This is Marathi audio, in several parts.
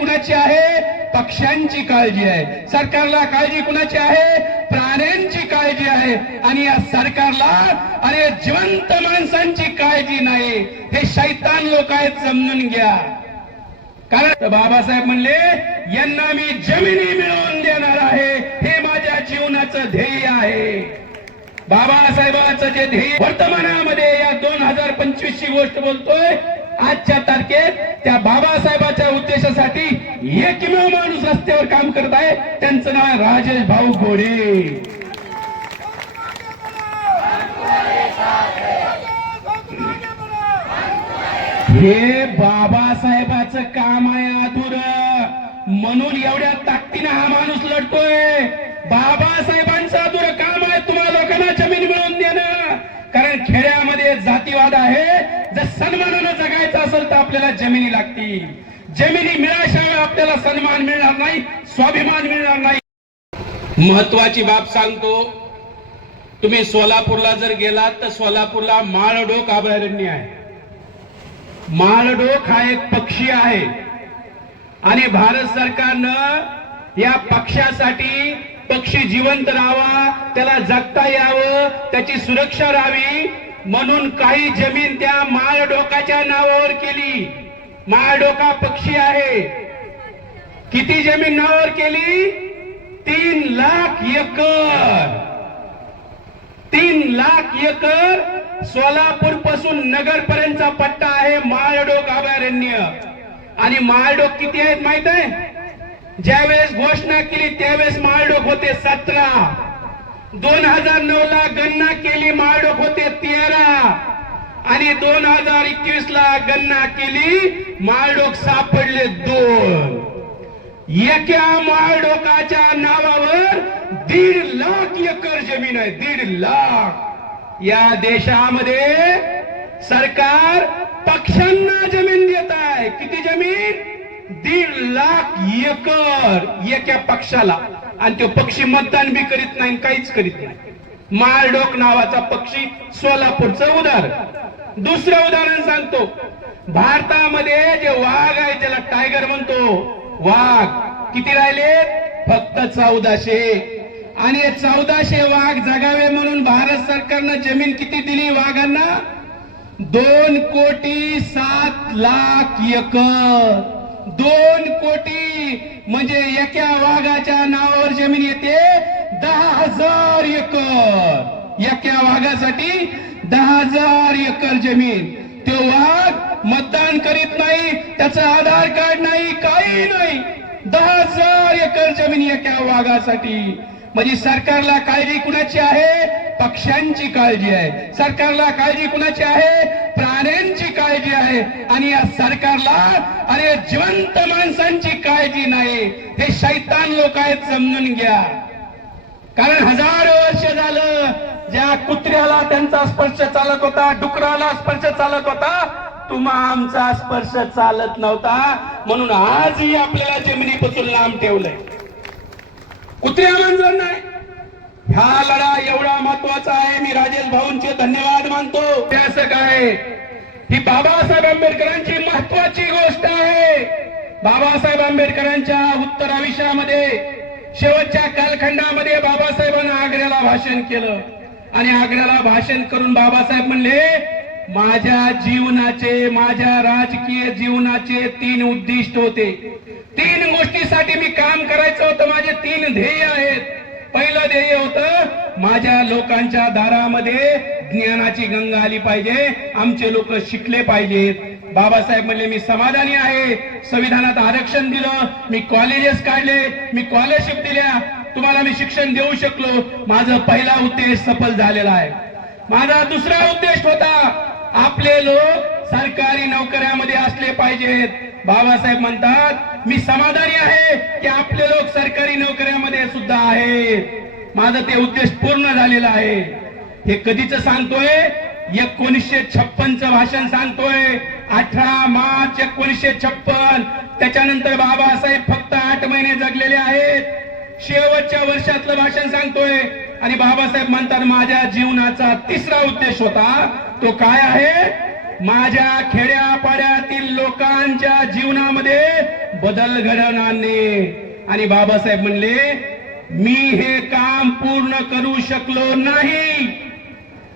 कुणाची आहे? पक्ष्यांची काळजी आहे. सरकारला काळजी कुणाची आहे? प्राण्यांची काळजी आहे. आणि या सरकारला अरे जिवंत माणसांची काळजी नाही. हे शैतान लोक आहेत समजून घ्या. कारण बाबासाहेब म्हणले यांना मी जमिनी मिळवून देणार आहे. हे माझ्या जीवनाचं ध्येय आहे. बाबासाहेबांचं जे ध्येय वर्तमानामध्ये या दोन हजार पंचवीस ची गोष्ट बोलतोय आजच्या तारखेत त्या बाबासाहेबाच्या उद्देशासाठी एकमेव माणूस रस्त्यावर काम करत आहे. त्यांचं नाव आहे राजेश भाऊ घोडे हे बाबासाहेबाचं काम आहे अधुर. म्हणून एवढ्या ताकदीनं हा माणूस लढतोय. बाबासाहेबांचं अधुर काम आहे तुम्हाला लोकांना जमीन मिळवून देणं. कारण खेड्यामध्ये जातीवाद आहे. जर सन्मानानं जगा असेल तर आपल्याला जमिनी लागतील. जमिनी मिळाल्याशिवाय आपल्याला सन्मान मिळणार नाही स्वाभिमान मिळणार नाही. महत्वाची बाब सांगतो तुम्ही सोलापूरला जर गेलात तर सोलापूरला माळडोक अभयारण्य आहे. माळडोक हा एक पक्षी आहे. आणि भारत सरकारनं या पक्षासाठी पक्षी जिवंत राहावा त्याला जगता यावं त्याची सुरक्षा राहावी म्हणून काही जमीन त्या माळडोकाच्या नावावर केली. माळडोका पक्षी आहे. किती जमीन नावावर केली? तीन लाख एकर. तीन लाख एकर सोलापूरपासून नगर पर्यंतचा पट्टा आहे माळडोक अभयारण्य. आणि माळडोक किती आहेत माहीत आहे? ज्यावेळेस घोषणा केली त्यावेळेस माळडोक होते सतरा. दोन हजार नऊ ला आणि दोन हजार एकवीस ला गणना केली माळडोक सापडले दोन. एका माळडोकाच्या नावावर दीड लाख एकर जमीन आहे दीड लाख. या देशामध्ये सरकार पक्षांना जमीन देत आहे. किती जमीन? दीड लाख एकर एका पक्षाला आणि तो पक्षी मतदान बी करीत नाही काहीच करीत नाही. माळडोक नावाचा पक्षी सोलापूरचं उदाहरण. दुसरं उदाहरण सांगतो. भारतामध्ये जे वाघ आहे त्याला टायगर म्हणतो वाघ किती राहिले? फक्त चौदाशे. आणि चौदाशे वाघ जगावे म्हणून भारत सरकारनं जमीन किती दिली वाघांना? दोन कोटी सात लाख एकर. दोन कोटी. म्हणजे एका वाघाच्या नावावर जमीन येते दहा हजार एकर. एका वाघासाठी दहा हजार एकर जमीन. ते वाघ मतदान करीत नाही त्याचं आधार कार्ड नाही काही नाही. दहा हजार एकर जमीन एका वाघासाठी. म्हणजे सरकारला काळजी कुणाची आहे? पक्ष्यांची काळजी आहे. सरकारला काळजी कुणाची आहे? प्राण्यांची काळजी आहे. आणि या सरकारला अरे जिवंत माणसांची काळजी नाही. हे शैतान लोक आहेत समजून घ्या. कारण हजारो वर्ष झालं ज्या कुत्र्याला त्यांचा स्पर्श चालत होता डुकराला स्पर्श चालत होता तुम्हा आमचा स्पर्श चालत नव्हता. म्हणून आजही आपल्याला जमिनीपासून लांब ठेवलंय. कुत्र्या मांजर नाही. हा लढा एवढा महत्त्वाचा आहे. मी राजेश भाऊंचे धन्यवाद मानतो. ते असं काय ही बाबासाहेब आंबेडकरांची महत्वाची गोष्ट आहे. बाबासाहेब आंबेडकरांच्या उत्तर आयुष्यामध्ये शेवटच्या कालखंडामध्ये बाबासाहेबांना आग्र्याला भाषण केलं. आणि आग्र्याला भाषण करून बाबासाहेब म्हणले माझ्या जीवनाचे माझ्या राजकीय जीवनाचे तीन उद्दिष्ट होते. तीन गोष्टीसाठी मी काम करायचं होतं माझे तीन ध्येय आहेत. पहिलं ध्येय होतं माझ्या लोकांच्या दारामध्ये ज्ञानाची गंगा आली पाहिजे आमचे लोक शिकले पाहिजेत. बाबासाहेब म्हणले मी समाधानी आहे. संविधानात आरक्षण दिलं मी कॉलेजेस काढले मी स्कॉलरशिप दिल्या तुम्हाला मी शिक्षण देऊ शकलो. माझा पहिला उद्देश सफल झालेला आहे. माझा दुसरा उद्देश होता आपले लोक सरकारी नोकऱ्यामध्ये असले पाहिजेत. बाबासाहेब म्हणतात मी समाधानी आहे की आपले लोक सरकारी नोकऱ्यामध्ये सुद्धा आहेत. माझं ते उद्देश पूर्ण झालेला आहे. हे कधीच सांगतोय? एकोणीसशे छप्पनचं भाषण सांगतोय. अठरा मार्च एकोणीसशे छप्पन. त्याच्यानंतर बाबासाहेब फक्त आठ महिने जगलेले आहेत. शेवटच्या वर्षातलं भाषण सांगतोय. आणि बाबासाहेब म्हणतात माझ्या जीवनाचा तिसरा उद्देश होता तो काय आहे? माझ्या खेड्यापाड्यातील लोकांच्या जीवनामध्ये बदल घडवून आणणे आणि बाबासाहेब म्हणले मी हे काम पूर्ण करू शकलो नाही.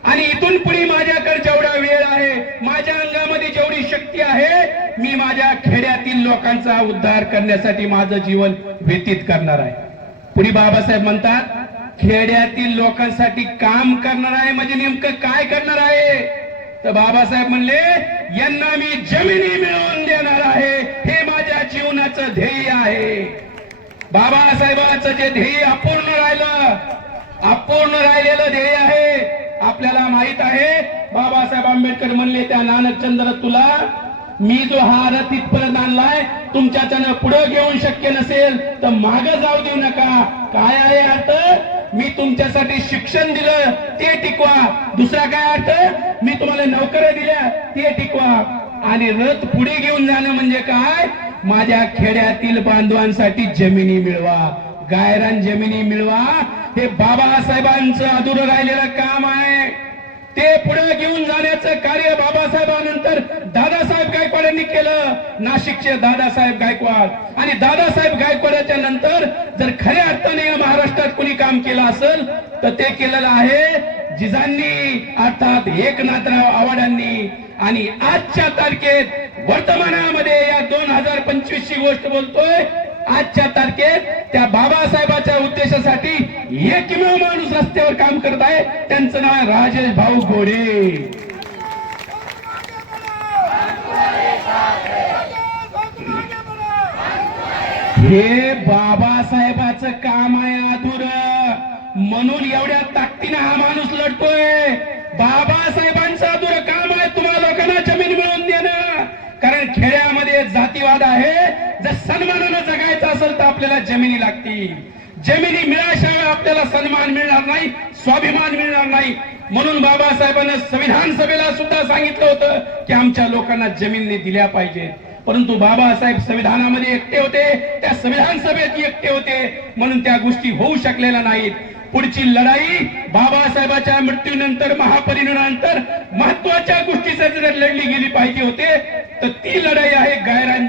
आणि इथून पुढे माझ्याकडे जेवढा वेळ आहे माझ्या अंगामध्ये जेवढी शक्ती आहे मी माझ्या खेड्यातील लोकांचा उद्धार करण्यासाठी माझं जीवन व्यतीत करणार आहे. पुढे बाबासाहेब म्हणतात खेड्यातील लोकांसाठी काम करणार आहे म्हणजे नेमकं काय करणार आहे? तर बाबासाहेब म्हणले यांना मी जमिनी मिळवून देणार आहे. हे माझ्या जीवनाचं ध्येय आहे. बाबासाहेबांचं जे ध्येय अपूर्ण राहिलं अपूर्ण राहिलेलं ध्येय आहे. आपल्याला माहीत आहे बाबासाहेब आंबेडकर म्हणले त्या नानकचंद्र तुला मी जो हा रथ इथपर्यंत आणलाय तुमच्याच्यानं पुढे घेऊन शक्य नसेल तर माग जाऊ देऊ नका. काय आहे अर्थ? मी तुमच्यासाठी शिक्षण दिलं ते टिकवा. दुसरा काय अर्थ? मी तुम्हाला नोकऱ्या दिल्या ते टिकवा. आणि रथ पुढे घेऊन जाणं म्हणजे काय? माझ्या खेड्यातील बांधवांसाठी जमिनी मिळवा. गायरान जमिनी मिळवा. हे बाबासाहेबांचं अधुरं राहिलेलं काम आहे. ते पुढे घेऊन जाण्याचं कार्य बाबासाहेबांनंतर दादासाहेब गायकवाड यांनी केलं. नाशिकचे दादासाहेब गायकवाड. आणि दादासाहेब गायकवाडाच्या नंतर जर खऱ्या अर्थाने या महाराष्ट्रात कुणी काम केलं असेल तर ते केलेलं आहे जिजांनी अर्थात एकनाथराव आव्हाडांनी. आणि आजच्या तारखेत वर्तमानामध्ये या दोन हजार पंचवीस ची गोष्ट बोलतोय. आजच्या तारखेत त्या बाबासाहेबाच्या उद्देशासाठी एकमेव माणूस रस्त्यावर काम करत आहे. त्यांचं नाव आहे राजेश भाऊ गोरे. हे बाबासाहेबाचं काम आहे अधुर. म्हणून एवढ्या ताकदीनं हा माणूस लढतोय. बाबासाहेबांचं अधुर काम आहे. तुम्हाला लोकांना जमीन मिळवून कारण खेड्यामध्ये जातीवाद आहे जर सन्मानानं जगायचं असेल तर आपल्याला जमिनी लागतील. जमिनी मिळाल्याशिवाय आपल्याला सन्मान मिळणार नाही स्वाभिमान मिळणार नाही. म्हणून बाबासाहेबांना संविधान सभेला सुद्धा सांगितलं होतं की आमच्या लोकांना जमिनी दिल्या पाहिजेत. परंतु बाबासाहेब संविधानामध्ये एकटे होते त्या संविधान सभेत एकटे होते म्हणून त्या गोष्टी होऊ शकलेल्या नाहीत. पुढची लढाई बाबासाहेबाच्या मृत्यूनंतर महापरिणानंतर महत्त्वाच्या गोष्टीसाठी जर लढली गेली पाहिजे होते तर ती लढाई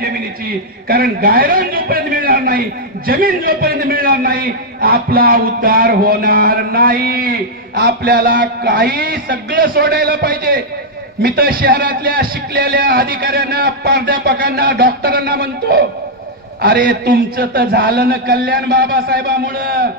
जमिनीची. कारण गायरान जोपर्यंत मिळणार नाही जमीन जोपर्यंत मिळणार नाही आपला उद्धार होणार नाही. आपल्याला काही सगळं सोडायला पाहिजे. मी तर शहरातल्या शिकलेल्या अधिकाऱ्यांना प्राध्यापकांना डॉक्टरांना म्हणतो अरे तुमचं तर झालं ना कल्याण बाबासाहेबामुळं.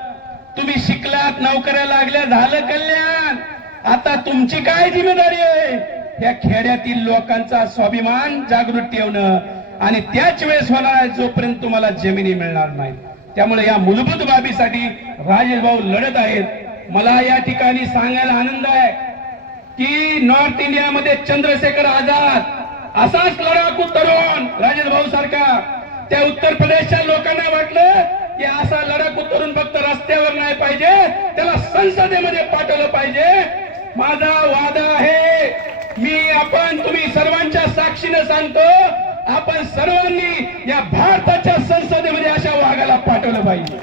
तुम्ही शिकलात नोकऱ्या लागल्या झालं कल्याण. आता तुमची काय जिम्मेदारी आहे? या खेड्यातील लोकांचा स्वाभिमान जागृत ठेवणं आणि त्याच वेळेस होणार आहे जोपर्यंत तुम्हाला जमिनी मिळणार नाही. त्यामुळे या मूलभूत बाबीसाठी राजेश भाऊ लढत आहेत. मला या ठिकाणी सांगायला आनंद आहे की नॉर्थ इंडियामध्ये चंद्रशेखर आझाद असाच लढाकू तरुण राजेश भाऊ सारखा. त्या उत्तर प्रदेशच्या लोकांना वाटलं की असा लढाकू तरुण फक्त रस्त्यावर नाही पाहिजे त्याला संसदेमध्ये पाठवलं पाहिजे. माझा वादा आहे मी आपण तुम्ही सर्वांच्या साक्षीने सांगतो आपण सर्वांनी या भारताच्या संसदेमध्ये अशा वाघाला पाठवलं पाहिजे.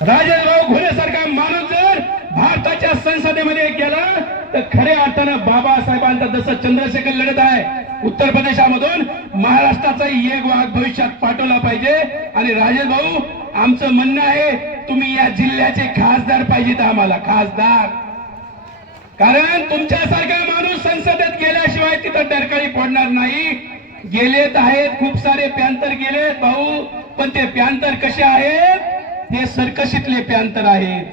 राजनभाऊ घुले सारखा माणूस जर भारताच्या संसदेमध्ये गेला तर खऱ्या अर्थानं बाबासाहेबांचा जसं चंद्रशेखर लढत आहे उत्तर प्रदेशामधून महाराष्ट्राचा एक वाघ भविष्यात पाठवला पाहिजे. आणि राजेश भाऊ आमचं म्हणणं आहे तुम्ही या जिल्ह्याचे खासदार पाहिजेत आम्हाला खासदार. कारण तुमच्यासारखा माणूस संसदेत गेल्याशिवाय तिथं डरकाळी पडणार नाही. गेलेत आहेत खूप सारे प्यांतर गेलेत भाऊ. पण ते प्यांतर कसे आहेत? हे सर्कशीतले प्यांतर आहेत.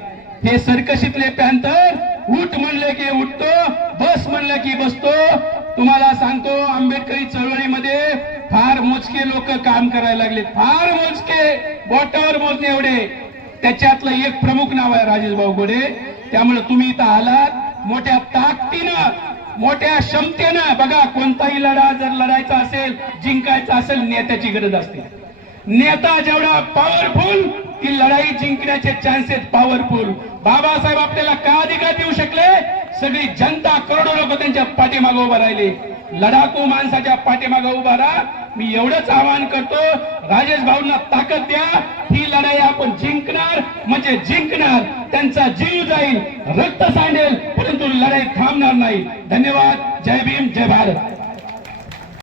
हे सर्कशीतले प्यांतर उठ म्हणलं की उठतो बस म्हणलं की बसतो. तुम्हाला सांगतो आंबेडकरी चळवळीमध्ये फार मोजके लोक काम करायला लागले फार मोजके बोटावर मोजणे एवढे. त्याच्यातलं एक प्रमुख नाव आहे राजेश भाऊ गोडे. त्यामुळे तुम्ही इथं आलात. मोठ्या ताकदीनं मोठ्या क्षमतेनं बघा कोणताही लढा जर लढायचा असेल जिंकायचा असेल नेत्याची गरज असते. नेता जेवढा पॉवरफुल ती लढाई जिंकण्याचे चान्सेस पॉवरफुल बाबासाहेब आपल्याला का अधिकार देऊ शकले? सगळी जनता करोडो लोक त्यांच्या पाठीमागे उभा राहिले. लढाकू माणसाच्या मागे उभा राहा. मी एवढंच आवाहन करतो राजेश भाऊंना ताकद द्या ही लढाई आपण जिंकणार म्हणजे जिंकणार त्यांचा जीव जाईल रक्त सांडेल परंतु लढाई थांबणार नाही. धन्यवाद जय भीम जय भारत.